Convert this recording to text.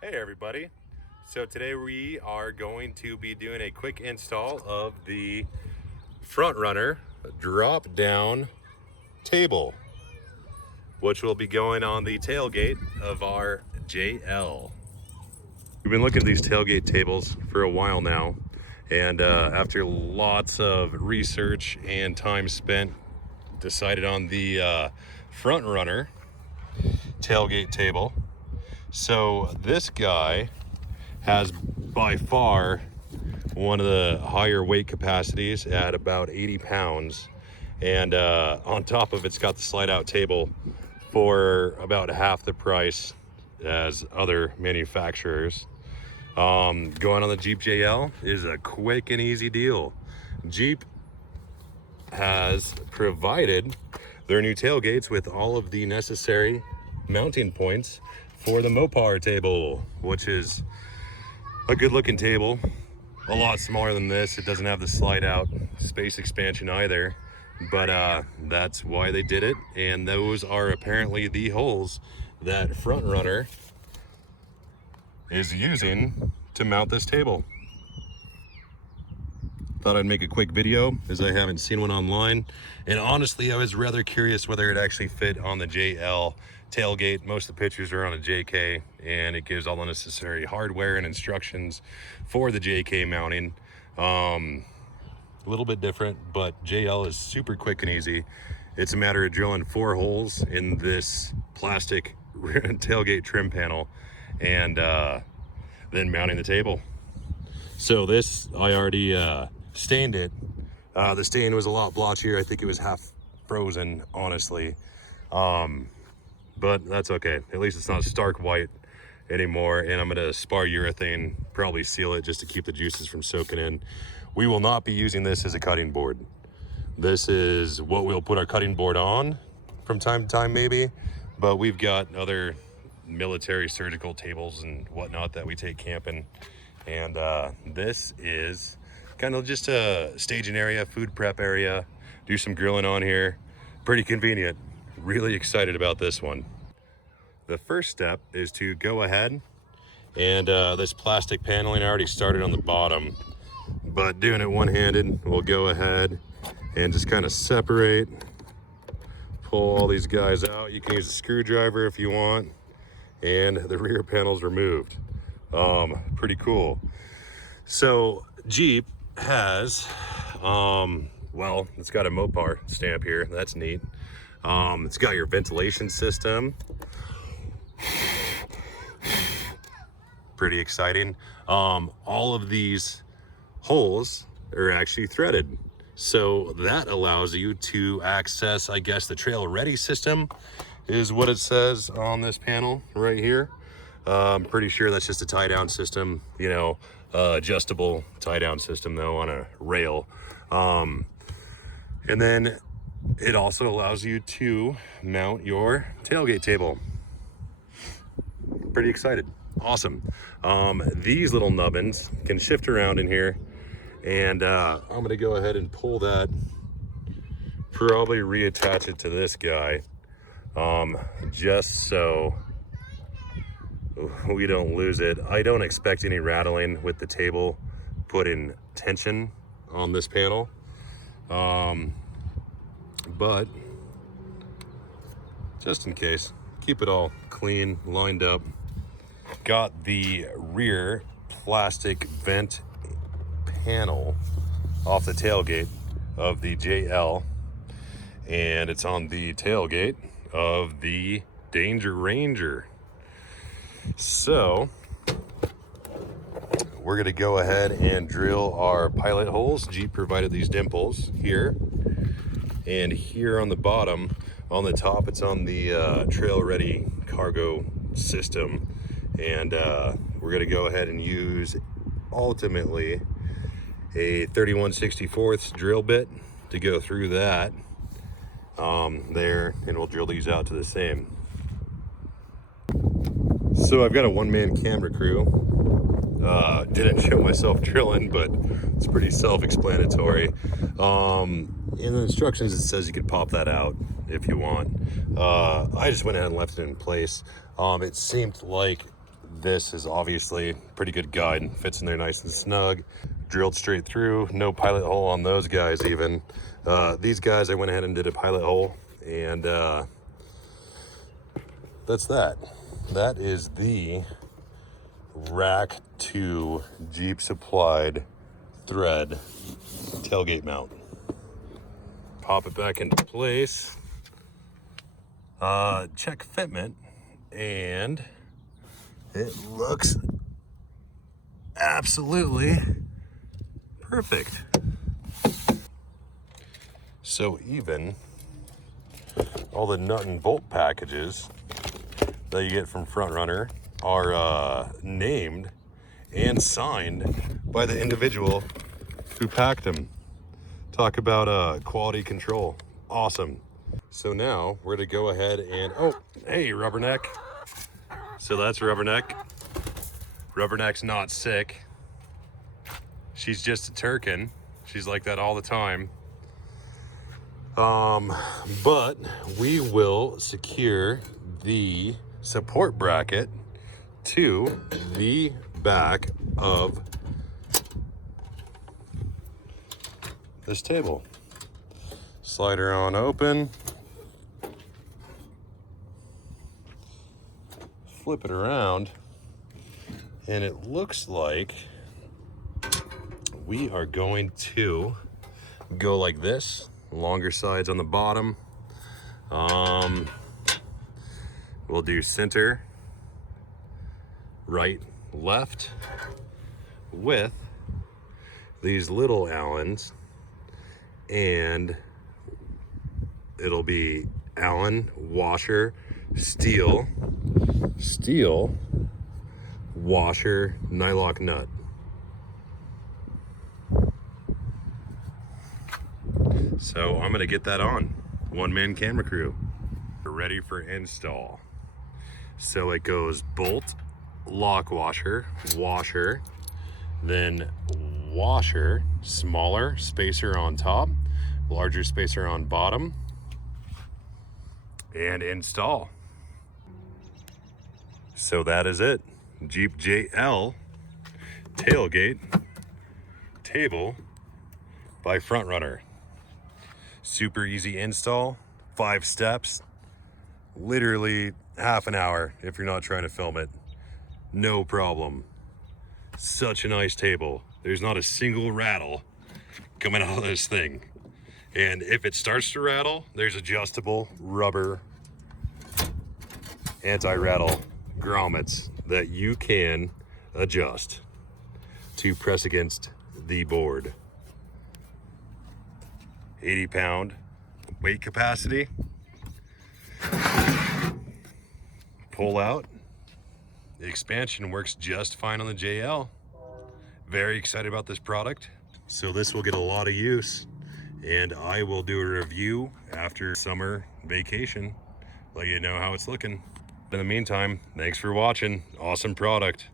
Hey everybody. So today we are going to be doing a quick install of the front runner drop down table, which will be going on the tailgate of our JL. We've been looking at these tailgate tables for a while now, and after lots of research and time spent, decided on the front runner tailgate table. So this guy has by far one of the higher weight capacities at about 80 pounds. And on top of it's got the slide out table for about half the price as other manufacturers. Going on the Jeep JL is a quick and easy deal. Jeep has provided their new tailgates with all of the necessary mounting points for the Mopar table, which is a good looking table, a lot smaller than this. It doesn't have the slide out space expansion either, but that's why they did it. And those are apparently the holes that front runner is using to mount this table. Thought I'd make a quick video as I haven't seen one online, and honestly I was rather curious whether it actually fit on the JL tailgate. Most of the pictures are on a JK, and it gives all the necessary hardware and instructions for the JK mounting. A little bit different, but JL is super quick and easy. It's a matter of drilling 4 holes in this plastic tailgate trim panel and then mounting the table. So this, I already stained it. The stain was a lot blotchier. I think it was half frozen, honestly. But that's okay. At least it's not stark white anymore. And I'm gonna spar urethane, probably seal it just to keep the juices from soaking in. We will not be using this as a cutting board. This is what we'll put our cutting board on from time to time maybe, but we've got other military surgical tables and whatnot that we take camping. And this is kind of just a staging area, food prep area, do some grilling on here. Pretty convenient. Really excited about this one. The first step is to go ahead and this plastic paneling I already started on the bottom, but doing it one-handed, we'll go ahead and just kind of separate, pull all these guys out. You can use a screwdriver if you want, and the rear panel's removed. Pretty cool. So Jeep has well, it's got a Mopar stamp here. That's neat. It's got your ventilation system. Pretty exciting. All of these holes are actually threaded, so that allows you to access, I guess, the trail ready system is what it says on this panel right here. I'm pretty sure that's just a tie down system, you know, adjustable tie down system though on a rail. And then it also allows you to mount your tailgate table. Pretty excited. Awesome. These little nubbins can shift around in here, and I'm gonna go ahead and pull that, probably reattach it to this guy, just so we don't lose it. I don't expect any rattling with the table putting tension on this panel, but just in case, keep it all clean, lined up. Got the rear plastic vent panel off the tailgate of the JL, and it's on the tailgate of the Danger Ranger. So we're gonna go ahead and drill our pilot holes. Jeep provided these dimples here and here on the bottom. On the top, it's on the trail ready cargo system, and we're gonna go ahead and use ultimately a 31/64 drill bit to go through that there, and we'll drill these out to the same. So I've got a one-man camera crew. Didn't show myself drilling, but it's pretty self-explanatory. In the instructions it says you could pop that out if you want. I just went ahead and left it in place. It seemed like this is obviously a pretty good guide. Fits in there nice and snug, drilled straight through, no pilot hole on those guys even. These guys, I went ahead and did a pilot hole, and that's that. That is the Rack 2 Jeep supplied thread tailgate mount. Pop it back into place. Check fitment, and it looks absolutely perfect. So even all the nut and bolt packages that you get from Front Runner are named and signed by the individual who packed them. Talk about quality control. Awesome. So now we're gonna go ahead and, oh, hey, Rubberneck. So that's Rubberneck. Rubberneck's not sick. She's just a turkin. She's like that all the time. But we will secure the support bracket to the back of this table. Slide her on open. Flip it around. And it looks like we are going to go like this. Longer sides on the bottom. We'll do center, right, left, with these little Allens, and it'll be Allen, washer, steel, washer, nylock nut. So I'm gonna get that on. One-man camera crew. We're ready for install. So it goes bolt, lock washer, then washer, smaller spacer on top, larger spacer on bottom, and install. So that is it. Jeep JL tailgate table by Front Runner. Super easy install, 5 steps, literally half an hour if you're not trying to film it. No problem. Such a nice table. There's not a single rattle coming out of this thing. And if it starts to rattle, there's adjustable rubber anti-rattle grommets that you can adjust to press against the board. 80-pound weight capacity. Pull out. The expansion works just fine on the JL. Very excited about this product. So this will get a lot of use, and I will do a review after summer vacation, let you know how it's looking. In the meantime, thanks for watching. Awesome product.